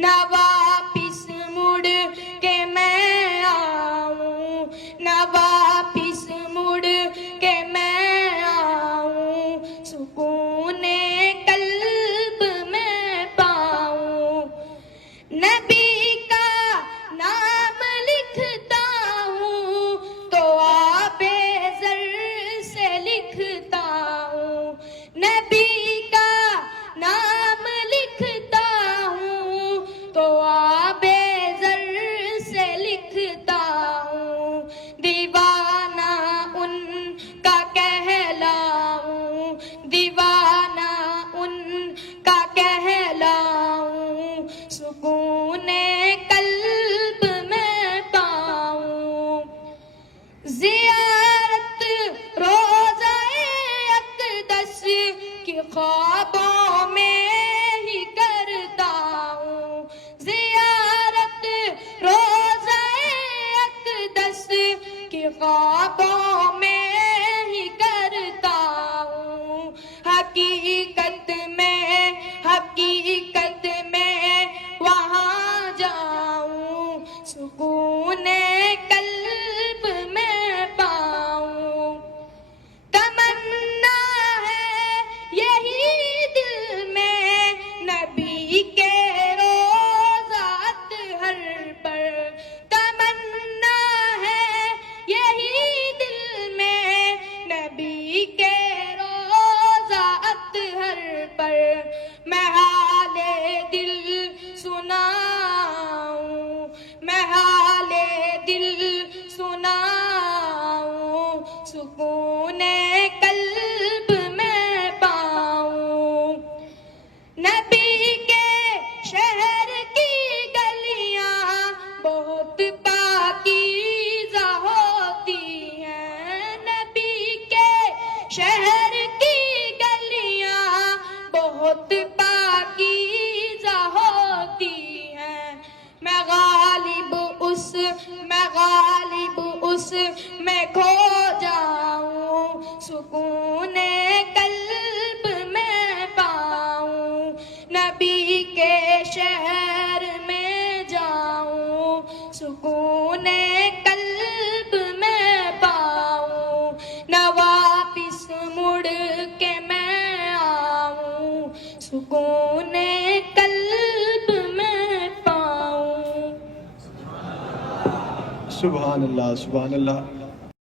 نہ واپس مڑ کے میں آؤں، نہ واپس مڑ کے میں آؤں، سکون قلب میں پاؤں۔ نبی کا نام لکھتا ہوں تو آبِ زر سے لکھتا ہوں، نبی کا نام لکھتا ہوں تو آبِ زر سے لکھتا ہوں۔ دیوانہ ان کا کہلاؤں، دیوانہ ان کا کہلاؤں، سکون قلب میں پاؤں۔ زیارت روضہ اقدس کی خوابوں میں ہی کرتا ہوں، زیارت روضہ اقدس کی خوابوں میں ہی کرتا ہوں۔ حقیقت میں وہاں جاؤں، سکون قلب میں پاؤں۔ تمنا ہے یہی دل میں نبی کے روضہ اطہر پر، تمنا ہے یہی دل میں نبی کے روضہ اطہر پر۔ میں حال دل سناؤں، میں حال دل سناؤں، سکون قلب میں پاؤں۔ نبی کے شہر کی گلیاں بہت پاکیزہ ہوتی ہیں، نبی کے شہر کی گلیاں بہت پاکیزہ ہوتی ہیں۔ میں غالب اس میں کھو جاؤں، سکون قلب میں پاؤں۔ نبی کے شہر میں جاؤں، سکون قلب میں پاؤں۔ نہ واپس مڑ کے میں آؤں، سکون قلب میں پاؤں۔ سبحان اللہ، سبحان اللہ۔